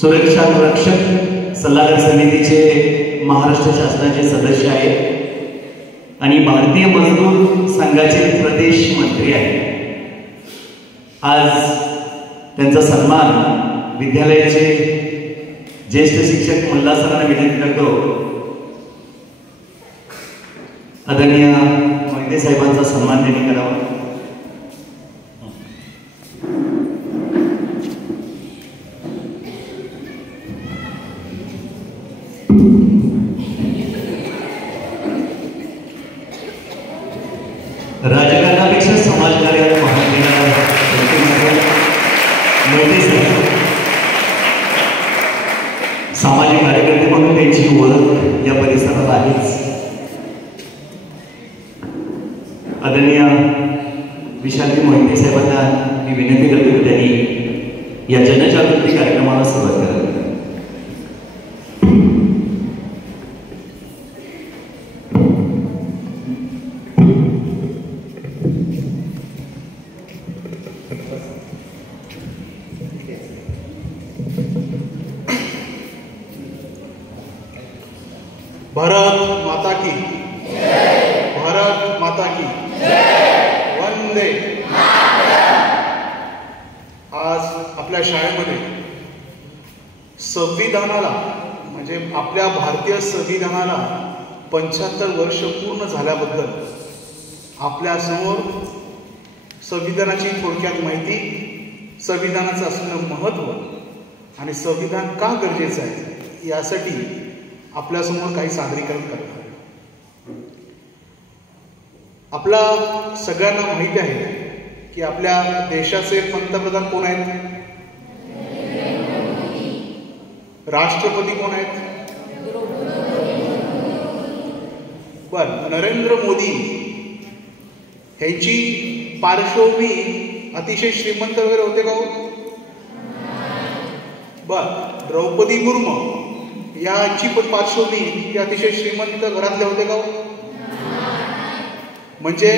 सुरक्षा रक्षक सल्लागार समितीचे महाराष्ट्र शासनाचे सदस्य आहेत आणि भारतीय मजदूर संघाचे प्रदेश मंत्री आहेत। आज त्यांचा सन्मान विद्यालयाचे ज्येष्ठ शिक्षक मल्हार सरांना विनंती करतो, आदरणीय मोहिते साहेबांचा सन्मान त्यांनी करावा। राजकारणापेक्षा समाजकार्यात मोहिते साहेब सामाजिक कार्यकर्ते म्हणून त्यांची ओळख या परिसरात आहेच। आदरणीय विशालजी मोहिते साहेबांना मी विनंती करतो की त्यांनी या जनजागृती कार्यक्रमाला सुरुवात करावी। भारत माता की जय, भारत माता की जय, वंदे मातरम। आज आपल्या शाळेमध्ये संविधानाला म्हणजे आपल्या भारतीय संविधानाला 75 वर्ष पूर्ण झाल्याबद्दल आपल्या समोर संविधानाची थोडक्यात माहिती, संविधानाचं असलेलं महत्त्व आणि संविधान का गरजेचं आहे यासाठी आपल्यासमोर काही सादरीकरण करणार आहे। आपला सगळ्यांना माहिती आहे की आपल्या देशाचे पंतप्रधान कोण आहेत? राष्ट्रपती कोण आहेत? नरेंद्र मोदी ह्यांची पार्श्वभूमी अतिशय श्रीमंत वगैरे होते का हो? द्रौपदी मुर्मू याची पण पार्श्वभूमी अतिशय श्रीमंत घरातले होते का? म्हणजे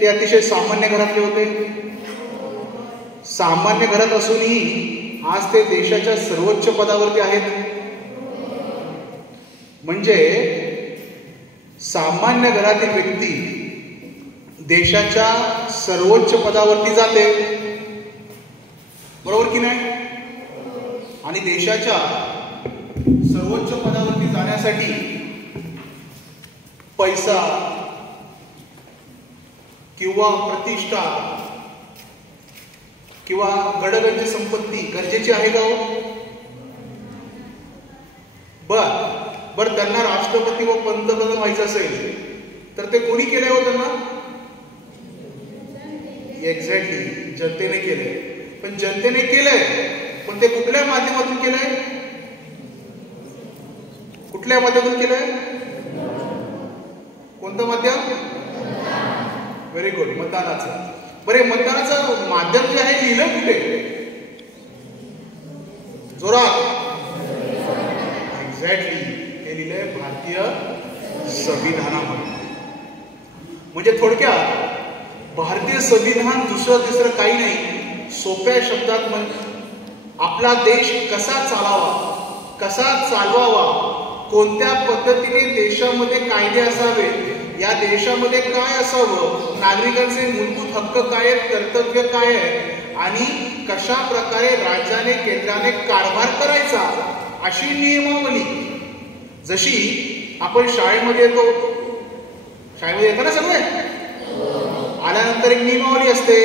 ते अतिशय सामान्य घरातले होते। सामान्य घरात असूनही आज ते देशाच्या सर्वोच्च पदावरती आहेत। म्हणजे सामान्य घरातील व्यक्ती देशाच्या सर्वोच्च पदावरती जाते, बरोबर की नाही? आणि देशाच्या सर्वोच्च पदावरती जाण्यासाठी पैसा किंवा प्रतिष्ठा किंवा गडगंज संपत्ती गरजेची आहे का हो? बर त्यांना राष्ट्रपती व पंतप्रधान व्हायचं असेल तर ते कोणी केलंय हो त्यांना? एक्झॅक्टली जनतेने केलंय। पण जनतेने केलंय, पण ते कुठल्या माध्यमातून केलंय? कुठल्या माध्यमातून केलंय? कोणतं माध्यम? व्हेरी गुड, मतदानाचं। बरे, मतदानाचं माध्यम जे आहे लिहिलं कुठे? जोरात। एक्झॅक्टली, हे लिहिलंय भारतीय संविधानामध्ये। म्हणजे थोडक्यात भारतीय संविधान दुसरं तिसरं काही नाही, सोप्या शब्दात आपला देश कसा चालावा, कसा चालवावा, कोणत्या पद्धतीने देशामध्ये कायदे असावे, या देशामध्ये काय असावं, नागरिकांचे मूलभूत हक्क काय आहेत, कर्तव्य काय आहे आणि कशा प्रकारे राज्याने केंद्राने कारभार करायचा अशी नियमावली। जशी आपण शाळेमध्ये येतो, शाळेमध्ये येतो ना सगळे, आल्यानंतर एक नियमावली असते,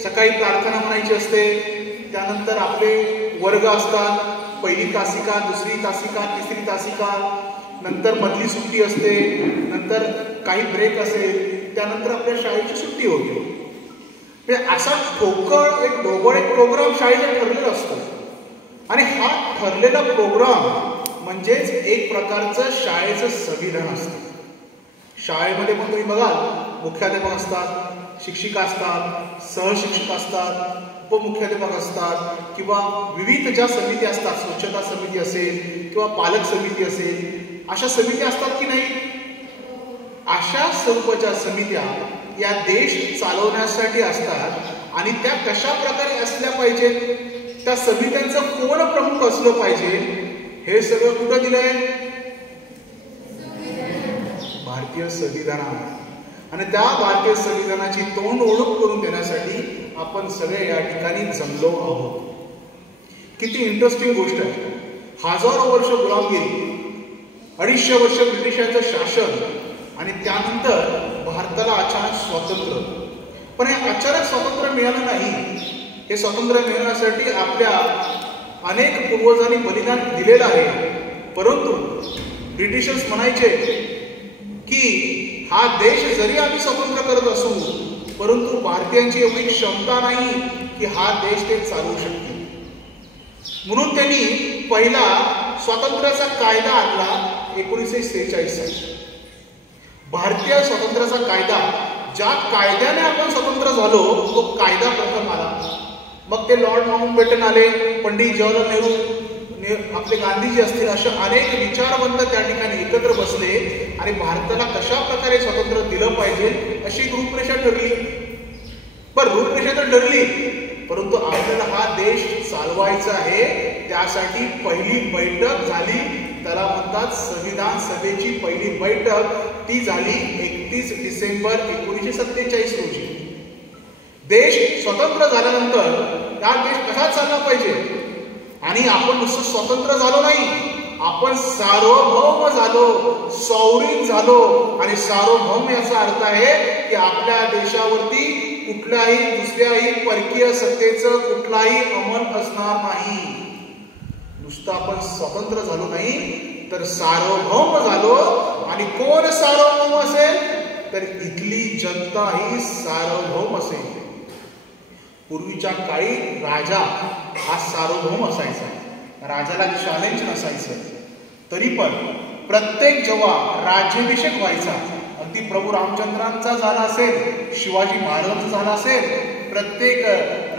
सकाळी प्रार्थना म्हणायची असते, त्यानंतर आपले वर्ग असतात, पहिली तासिका, दुसरी तासिका, तिसरी तासिका, नंतर मधली सुट्टी असते, नंतर काही ब्रेक असेल, त्यानंतर आपल्या शाळेची सुट्टी होते। असा ठोकळ एक प्रोग्राम शाळेचा ठरलेला असतो आणि हा ठरलेला प्रोग्राम म्हणजेच एक प्रकारचं शाळेचं संविधान असतं। शाळेमध्ये पण तुम्ही बघाल, मुख्याध्यापक असतात, शिक्षिका असतात, सहशिक्षक असतात, उपमुख्याध्यापक असतात किंवा विविध ज्या समिती असतात, स्वच्छता समिती असेल किंवा पालक समिती असेल, अशा समित्या असतात की नाही? अशा स्वरूपाच्या समित्या या देश चालवण्यासाठी असतात आणि त्या कशा प्रकारे असल्या पाहिजेत? त्या समित्यांचं कोण प्रमुख असलं पाहिजे हे सगळं कुठं दिलंय? भारतीय संविधानामध्ये. आणि त्या भारतीय संविधानाची तोंड ओळख करून देण्यासाठी आपण सगळे या ठिकाणी जमलो आहोत. किती इंटरेस्टिंग गोष्ट आहे. हजारो वर्ष गुलामगिरी, 250 वर्ष ब्रिटिशांचं शासन आणि त्यानंतर भारताला अचानक स्वातंत्र्य. पण हे अचानक स्वातंत्र्य मिळालं नाही. हे स्वातंत्र्य मिळवण्यासाठी आपल्या अनेक पूर्वजांनी बलिदान दिलेलं आहे. परंतु ब्रिटिशर्स म्हणायचे की हा देश जरी आम्ही स्वतंत्र करत असू, परंतु भारतीयांची एवढी क्षमता नाही की हा देश ते चालवू शकतील. म्हणून त्यांनी पहिला स्वातंत्र्याचा कायदा आणला 1946 साली. भारतीय स्वातंत्र्याचा कायदा, ज्या कायद्याने आपण स्वतंत्र झालो तो कायदा प्रथम आला. मग ते लॉर्ड माउंटबॅटन आले, पंडित जवाहरलाल नेहरू, आपले गांधीजी असतील, अशा अनेक विचारवंत त्या ठिकाणी एकत्र बसले आणि भारताला कशा प्रकारे स्वातंत्र्य दिलं पाहिजे अशी रूपरेषा ठरली. पण रूपरेषा तर ठरली, परंतु आपल्याला हा देश चालवायचा आहे. त्यासाठी पहिली बैठक झाली, त्याला म्हणतात संविधान सभेची पहिली बैठक. ती झाली 31 डिसेंबर 1947 रोजी. देश स्वतंत्र झाल्यानंतर हा देश कसा चालला पाहिजे. आणि आपण नुसतं स्वतंत्र झालो नाही, आपण सार्वभौम झालो, सौरीन झालो. आणि सार्वभौम याचा अर्थ आहे की आपल्या देशावरती कुठल्याही दुसऱ्याही परकीय सत्तेचं कुठलाही अंमल असणार नाही. नुसतं आपण स्वतंत्र झालो नाही तर सार्वभौम झालो. आणि कोण सार्वभौम असेल तर इथली जनता ही सार्वभौम असेल. पूर्वीच्या काळी राजा हा सार्वभौम असायचा, राजाला चॅलेंज नसायचं. तरी पण प्रत्येक जेव्हा राज्याभिषेक व्हायचा, अगदी प्रभू रामचंद्रांचा झाला असेल, शिवाजी महाराजांचा झाला असेल, प्रत्येक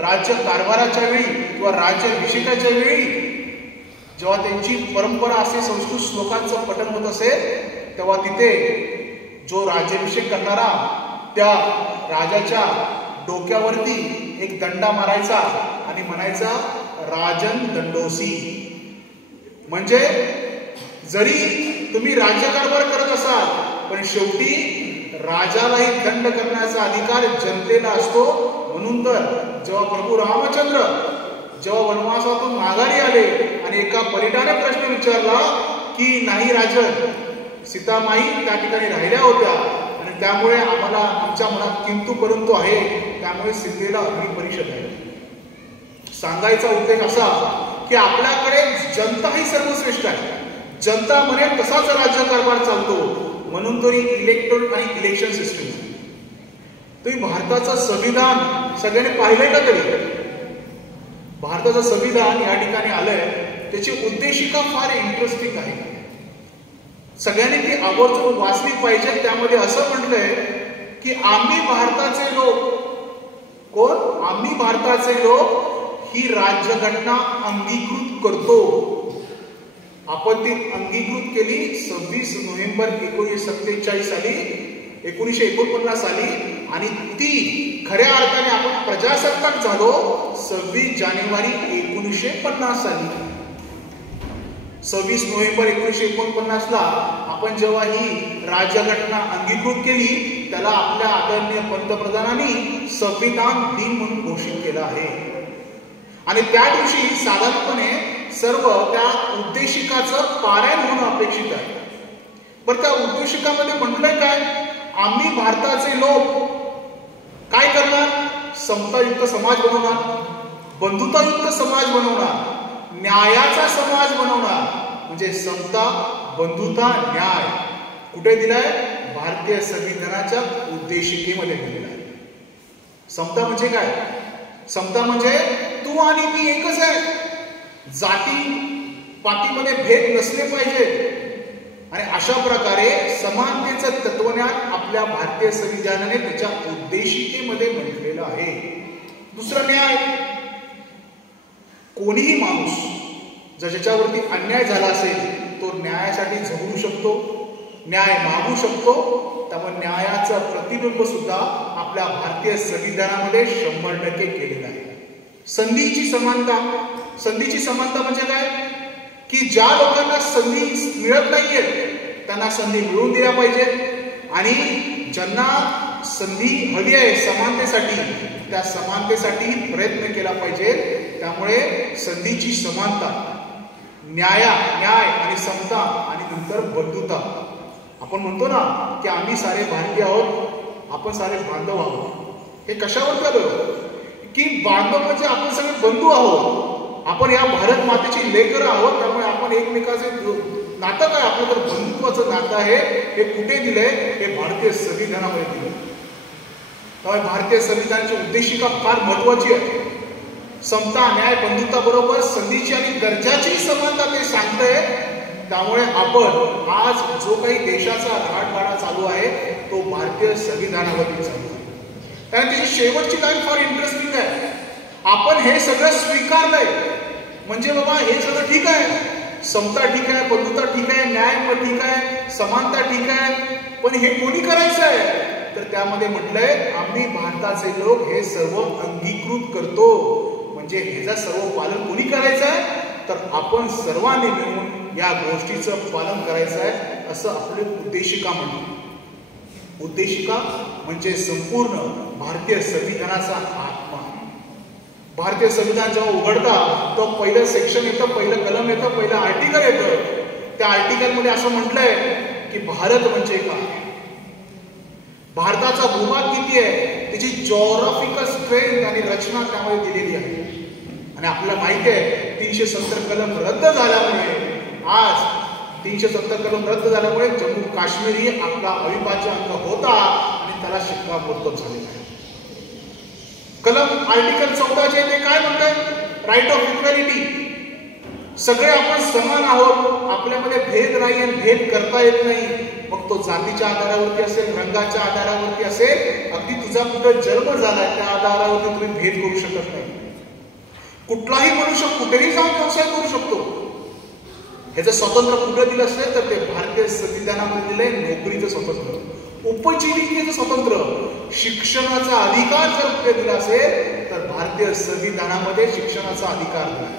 राज्य कारभाराच्या वेळी किंवा राज्याभिषेकाच्या वेळी जेव्हा त्यांची परंपरा असे संस्कृत श्लोकांचं पठण होत असेल, तेव्हा तिथे जो राज्याभिषेक करणारा त्या राजाच्या डोक्यावरती एक दंडा मारायचा आणि म्हणायचा राजन दंडोसी. म्हणजे जरी तुम्ही राज्यकारभार करत असाल, पण शेवटी राजालाही दंड करण्याचा अधिकार जनतेला असतो. म्हणून तर जेव्हा प्रभू रामचंद्र जेव्हा वनवासातून माघारी आले आणि एका परिटाने प्रश्न विचारला की नाही राजन, सीतामाई त्या ठिकाणी राहिल्या होत्या आणि त्यामुळे आम्हाला आमच्या मनात किंतु परंतु आहे, त्यामुळे सीतेला अग्निपरीक्षा आहे. सांगायचा उद्देश असा की आपल्याकडे जनता ही सर्वश्रेष्ठ आहे. जनता म्हणेल तसाच राज्यकारभार चालतो. म्हणून तरी इलेक्टोरल आणि इलेक्शन सिस्टम. तुम्ही भारताचं संविधान सगळ्यांनी पाहिलंय का तरी? भारताचं संविधान या ठिकाणी आलंय, त्याची उद्देशिका फार इंटरेस्टिंग आहे. सगळ्यांनी ती आवर्जून वाचली पाहिजे. त्यामध्ये असं म्हटलंय की आम्ही भारताचे लोक, कोण? आम्ही भारताचे लोक ही राज्यघटना अंगीकृत करतो. आपण ती अंगीकृत केली 26 नोव्हेंबर 1947 साली, 1949 साली. आणि ती खऱ्या अर्थाने आपण प्रजासत्ताक झालो 26 जानेवारी 1950 साली. 26 नोव्हेंबर 1949 ला आपण जेव्हा ही राज्यघटना अंगीकृत केली, त्याला आपल्या आदरणीय पंतप्रधानांनी संविधान दिन म्हणून घोषित केलं आहे. आणि त्या दिवशी साधारणपणे सर्व त्या उद्देशिकाचं पारायण होणं अपेक्षित आहे. पण त्या उद्देशिकामध्ये म्हटलंय काय? आम्ही भारताचे लोक काय करणार? समतायुक्त समाज बनवणार, बंधुतायुक्त समाज बनवणार, न्यायाचा समाज बनवणार. म्हणजे समता, बंधुता, न्याय कुठे दिलाय? भारतीय संविधानाच्या उद्देशिकेमध्ये दिलेला आहे. समता म्हणजे काय? समता म्हणजे तू आणि मी एकच आहे. जाती पातीमध्ये भेद नसले पाहिजे. आणि अशा प्रकारे समानतेचं तत्वज्ञान आपल्या भारतीय संविधानाने त्याच्या उद्देशिकेमध्ये म्हटलेलं आहे. दुसरा न्याय. कोणीही माणूस जर ज्याच्यावरती अन्याय झाला असेल तो न्यायासाठी झगडू शकतो, न्याय मागू शकतो. त्यामुळे न्यायाचं प्रतिबिंब सुद्धा आपल्या भारतीय संविधानामध्ये 100% केलेलं आहे. संधीची समानता. संधीची समानता म्हणजे काय की ज्या लोकांना संधी मिळत नाहीये त्यांना संधी मिळवून दिल्या पाहिजे आणि ज्यांना संधी हवी आहे समानतेसाठी त्या समानतेसाठी प्रयत्न केला पाहिजे. त्यामुळे संधीची समानता, न्याय आणि समता आणि नंतर बंधुता. आपण म्हणतो ना की आम्ही सारे भारतीय आहोत, आपण सारे बांधव आहोत. हे कशावर आलं की बांधव म्हणजे आपण सगळे बंधू आहोत, आपण या भारत मातेची लेकरं आहोत. त्यामुळे आपण एकमेकाचे नातं काय आपलं तर बंधुत्वाचं नातं आहे. हे कुठे दिलंय? हे भारतीय संविधानामध्ये दिलं. त्यामुळे भारतीय संविधानाची उद्देशिका फार महत्वाची आहे. समता, न्याय, बंधुता बरोबर संधीची आणि दर्जाची समानता ते सांगतंय. त्यामुळे आपण आज जो काही देशाचा राजवाडा चालू आहे तो भारतीय संविधानावरती चालू आहे. कारण त्याची शेवटची लाईन फार इंटरेस्टिंग आहे. आपण हे सगळं स्वीकारलंय म्हणजे बाबा हे सगळं ठीक आहे, समता ठीक आहे, बंधुता ठीक आहे, न्याय पण ठीक आहे, समानता ठीक आहे, पण हे कोणी करायचं आहे? तर त्यामध्ये म्हटलंय आम्ही भारताचे लोक हे सर्व अंगीकृत करतो. म्हणजे ह्याचं सर्व पालन कोणी करायचं आहे? तर आपण सर्वांनी मिळून या गोष्टीचं पालन करायचं आहे असं आपली उद्देशिका म्हणतो. उद्देशिका म्हणजे संपूर्ण भारतीय संविधानाचा आत्मा. भारतीय संविधान जेव्हा उघडता तो पहिलं सेक्शन येतं, पहिलं कलम येतं, पहिलं आर्टिकल येतं. त्या आर्टिकलमध्ये असं म्हटलंय की भारत म्हणजे काय, भारताचा भूभाग किती आहे, त्याची जॉग्राफिकल स्ट्रेंथ आणि रचना त्यामध्ये दिलेली आहे. आणि आपल्याला माहिती आहे 370 कलम रद्द झाल्यामुळे, आज 370 कलम रद्द झाल्यामुळे जम्मू काश्मीर ही आपला अविभाज्य अंग होता आणि त्याला शिक्कामोर्तब झालेला आहे. कलम आर्टिकल 14 जे ते काय म्हणतात? Right of equality. सगळे आपण समान आहोत, आपल्यामध्ये भेद नाही आणि भेद करता येत नाही. मग तो जातीच्या आधारावरती असेल, रंगाच्या आधारावरती असेल, अगदी तुझा कुठं जन्म झालाय त्या आधारावरती तुम्ही भेद करू शकत नाही. कुठलाही मनुष्य कुठेही जाऊन व्यवसाय करू शकतो. ह्याचं स्वातंत्र्य कुठं दिलं असेल तर ते भारतीय संविधानामध्ये दिलंय. नोकरीचं स्वातंत्र्य, उपजीविकेचं स्वातंत्र्य, शिक्षणाचा अधिकार जर कुठे दिला असेल तर भारतीय संविधानामध्ये शिक्षणाचा अधिकार दिला.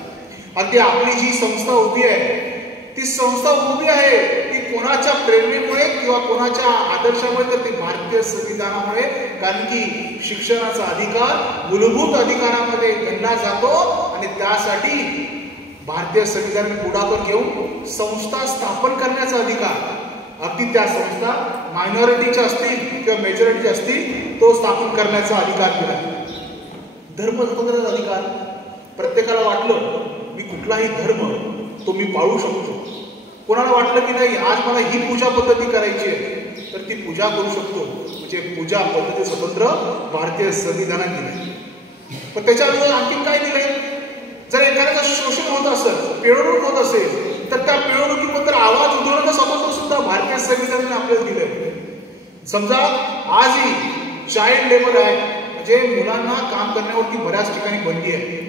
अगदी आपली जी संस्था उभी आहे ती संस्था उभी आहे ती कोणाच्या प्रेरणेमुळे किंवा कोणाच्या आदर्शामुळे, तर ती भारतीय संविधानामुळे. कारण की शिक्षणाचा अधिकार मूलभूत अधिकारामध्ये गणला जातो आणि त्यासाठी भारतीय संविधानाने पुढाकार घेऊन संस्था स्थापन करण्याचा अधिकार, अगदी त्या संस्था मायनॉरिटीच्या असतील किंवा मेजॉरिटीच्या असतील तो स्थापन करण्याचा अधिकार दिला. धर्म स्वतंत्राचा अधिकार. प्रत्येकाला वाटलं मी कुठलाही धर्म तो मी पाळू शकतो. कोणाला वाटलं की नाही आज मला ही पूजा पद्धती करायची आहे तर ती पूजा करू शकतो. म्हणजे पूजा पद्धती स्वतंत्र भारतीय संविधानाने दिले. पण त्याच्यावर आणखी काय दिलंय? जर एखाद्याचं शोषण होत असेल, पिळवणूक होत असेल तर त्या पिळवणुकीबद्दल आवाज उठवण्याचं स्वातंत्र्य सुद्धा भारतीय संविधानाने आपल्याला दिलंय. समजा आजही चाइल्ड लेबर ऍक्ट म्हणजे मुलांना काम करण्यावरती बऱ्याच ठिकाणी बंदी आहे.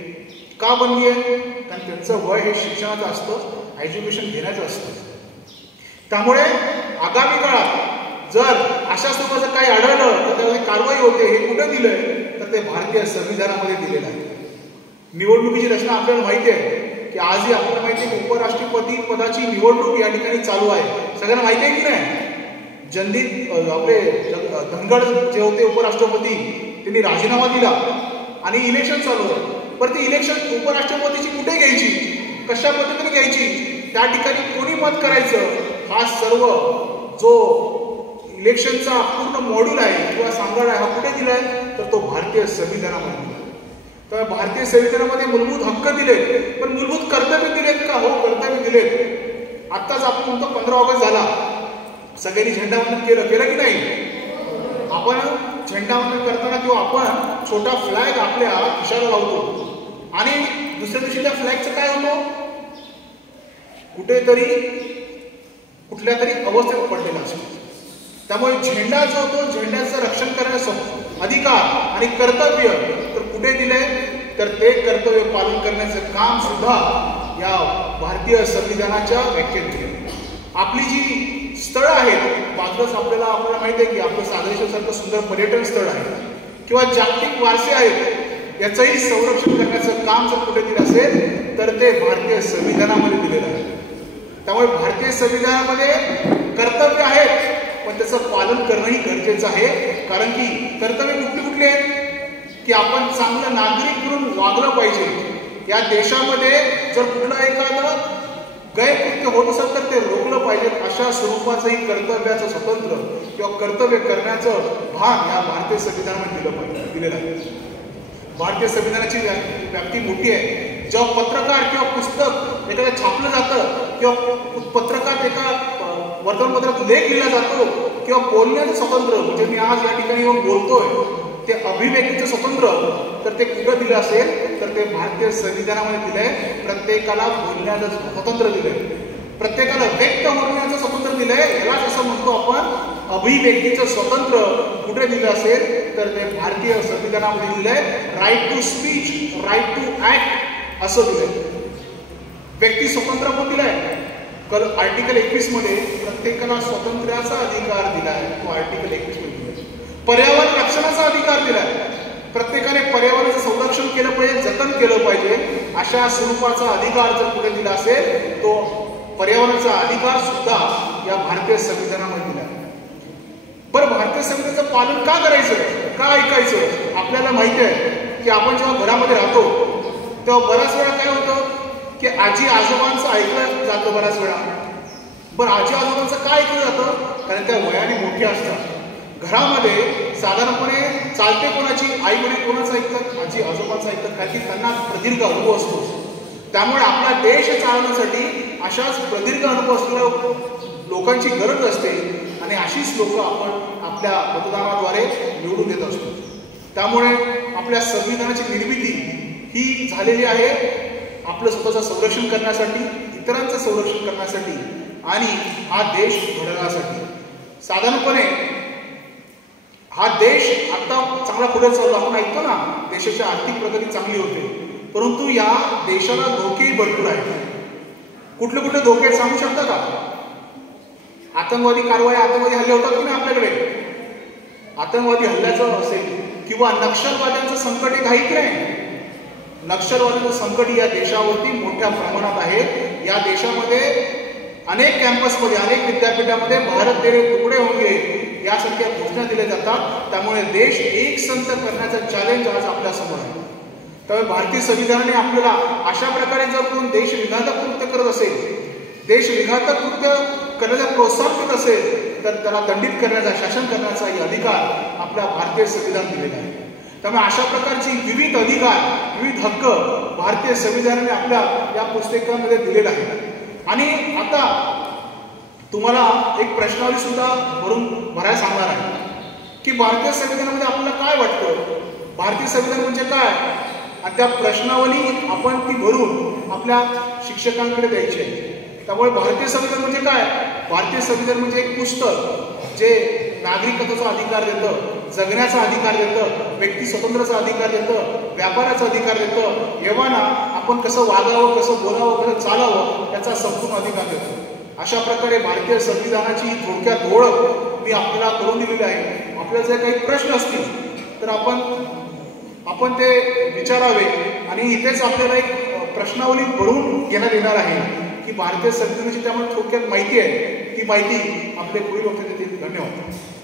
का बंदी आहे? कारण त्यांचं वय हे शिक्षणाचं असतं, एज्युकेशन घेण्याचं असतं. त्यामुळे आगामी काळात जर अशा स्वरूपाचं काही आढळलं तर त्यामध्ये कारवाई होते. हे कुठे दिलंय? तर ते भारतीय संविधानामध्ये दिलेलं आहे. निवडणुकीची रचना आपल्याला माहिती आहे की आजही आपल्याला माहिती आहे उपराष्ट्रपती पदाची निवडणूक या ठिकाणी चालू आहे. सगळ्यांना माहिती आहे की नाही? जनदीप आपले धनगड जे होते उपराष्ट्रपती त्यांनी राजीनामा दिला आणि इलेक्शन चालू आहे. पण ती इलेक्शन उपराष्ट्रपतीची कुठे घ्यायची, कशा पद्धतीने घ्यायची, त्या ठिकाणी कोणी मत करायचं, हा सर्व जो इलेक्शनचा पूर्ण मॉड्यूल आहे किंवा सांगाड आहे हा कुठे दिलाय? तर तो भारतीय संविधानामध्ये दिला. तर भारतीय संविधानामध्ये मूलभूत हक्क दिले पण मूलभूत कर्तव्य दिलेत का? हो, कर्तव्य दिलेत. आत्ताच आपण म्हणतो 15 ऑगस्ट झाला, सगळ्यांनी झेंडावंदन केलं की नाही? आपण झेंडावंदन करताना किंवा आपण छोटा फ्लॅग आपल्या खिशाला लावतो आणि दुसऱ्या दिवशी त्या फ्लॅगचं काय होतं? कुठेतरी कुठल्या तरी अवस्थेत पडलेला असतो. त्यामुळे झेंडा जो होतो, झेंड्याचं रक्षण करण्याचं अधिकार आणि कर्तव्य तर कुठे दिले? तर ते कर्तव्य पालन करण्याचं काम सुद्धा या भारतीय संविधानाच्या व्याख्येत दिले. आपली जी स्थळं आहेत, बाजूलाच आपल्याला माहिती आहे की आपलं सागरेश्वर सारखं सुंदर पर्यटन स्थळ आहे किंवा जागतिक वारसे आहेत. याचंही संरक्षण करण्याचं काम जर कुठे दिलं असेल तर ते भारतीय संविधानामध्ये दिलेलं आहे. त्यामुळे भारतीय संविधानामध्ये कर्तव्य आहेत, पण त्याचं पालन करणंही गरजेचं आहे. कारण की कर्तव्य कुठली आहेत की आपण चांगलं नागरिक म्हणून वागलं पाहिजे. या देशामध्ये जर कुठलं एखादं गैरकृत्य होत असेल तर ते रोखलं पाहिजे. अशा स्वरूपाचंही कर्तव्याचं स्वतंत्र किंवा कर्तव्य करण्याचं भान या भारतीय संविधानामध्ये दिलेलं आहे. भारतीय संविधानाची व्याप्ती मोठी आहे. जेव्हा पत्रकार किंवा पुस्तक एखादं छापलं जातं किंवा पत्रकार एका वर्तमानपत्रात लेख लिहिला जातो किंवा बोलण्याचं स्वातंत्र्य, म्हणजे मी आज या ठिकाणी येऊन बोलतोय ते अभिव्यक्तीचं स्वतंत्र, तर ते कुठं दिलं असेल तर ते भारतीय संविधानामध्ये दिलंय. प्रत्येकाला बोलण्याचं स्वातंत्र्य दिलंय, प्रत्येकाला व्यक्त होण्याचं स्वातंत्र्य दिलंय. यालाच असं म्हणतो आपण अभिव्यक्तीचं स्वातंत्र्य कुठे दिलं असेल तर ते भारतीय संविधानामध्ये दिलंय. Right to speech, right to act असं दिलंय. व्यक्ती स्वातंत्र्य पण दिलंय. आर्टिकल 21 मध्ये प्रत्येकाला स्वातंत्र्याचा अधिकार दिलाय. तो आर्टिकल 21 मध्ये दिलाय. पर्यावरण रक्षणाचा अधिकार दिलाय. प्रत्येकाने पर्यावरणाचं संरक्षण केलं पाहिजे, जतन केलं पाहिजे. अशा स्वरूपाचा अधिकार जर पुढे दिला असेल तो पर्यावरणाचा अधिकार सुद्धा या भारतीय संविधानामध्ये दिला. बरं, भारतीय संविधानाचं पालन का करायचं, का ऐकायचं? आपल्याला माहिती आहे की आपण जेव्हा घरामध्ये राहतो तेव्हा बऱ्याच वेळा काय होतं की आजी आजोबांचं ऐकलं जातं बऱ्याच वेळा. बरं, आजी आजोबांचं काय ऐकलं जातं? कारण त्या वयाने मोठी असतात. घरामध्ये साधारणपणे चालते कोणाची, आई वडील कोणाचं ऐकतात? आजी आजोबांचं ऐकतात, कारण की त्यांना प्रदीर्घ अनुभव असतो. त्यामुळे आपला देश चालवण्यासाठी अशाच प्रदीर्घ अनुभव असलेल्या लोकांची गरज असते आणि अशीच लोक आपण आपल्या मतदानाद्वारे निवडून देत असतो. त्यामुळे आपल्या संविधानाची निर्मिती ही झालेली आहे आपलं स्वतःचं संरक्षण करण्यासाठी, इतरांचं संरक्षण करण्यासाठी आणि हा देश घडवण्यासाठी. साधारणपणे हा देश आता चांगला पुढे चालतो. आपण ऐकतो ना देशाची आर्थिक प्रगती चांगली होते, परंतु या देशाला धोकेही भरपूर आहेत. कुठले कुठले धोके सांगू शकता का? आतंकवादी कारवाई, आतंकवादी हल्ले होतात की नाही आपल्याकडे? आतंकवादी हल्ल्याचं असेल किंवा नक्षलवाद्यांचं संकट एक आहे की नाही? नक्षलवाद्यांचं संकट या देशावरती मोठ्या प्रमाणात आहे. या देशामध्ये अनेक कॅम्पसमध्ये, अनेक विद्यापीठामध्ये भारत तेरे तुकडे होंगे यासारख्या घोषणा दिल्या जातात. त्यामुळे देश एकसंध करण्याचा चॅलेंज आज आपल्या समोर आहे. त्यामुळे भारतीय संविधानाने आपल्याला अशा प्रकारे जर कोण देश विघातक कृत्य करत असेल, देश विघातक कृत्य करण्याचा प्रोत्साहन देत असेल तर त्याला दंडित करण्याचा, शासन करण्याचाही अधिकार आपल्या भारतीय संविधान दिलेला आहे. त्यामुळे अशा प्रकारची विविध अधिकार, विविध हक्क भारतीय संविधानाने आपल्या या पुस्तकामध्ये दिलेला आहे. आणि आता तुम्हाला एक प्रश्नावली सुद्धा भरायला सांगणार आहे की भारतीय संविधानामध्ये आपल्याला काय वाटतं, भारतीय संविधान म्हणजे काय, आणि त्या प्रश्नावली आपण ती भरून आपल्या शिक्षकांकडे द्यायची आहे. त्यामुळे भारतीय संविधान म्हणजे काय? भारतीय संविधान म्हणजे एक पुस्तक जे नागरिकत्वाचा अधिकार देतं, जगण्याचा अधिकार देतं, व्यक्ती स्वातंत्र्याचा अधिकार देतं, व्यापाराचा अधिकार देतं, एव्हाना आपण कसं वागावं, कसं बोलावं, कसं चालावं याचा संपूर्ण अधिकार देतं. अशा प्रकारे भारतीय संविधानाची थोडक्यात ओळख मी आपल्याला करून दिलेली आहे. आपल्याला जर काही प्रश्न असतील तर आपण ते विचारावे आणि इथेच आपल्याला एक प्रश्नावली भरून घेण्यात येणार आहे की भारतीय संविधानाची त्यामुळे थोडक्यात माहिती आहे. ती माहिती आपले पुढील वक्ते देतील. धन्यवाद.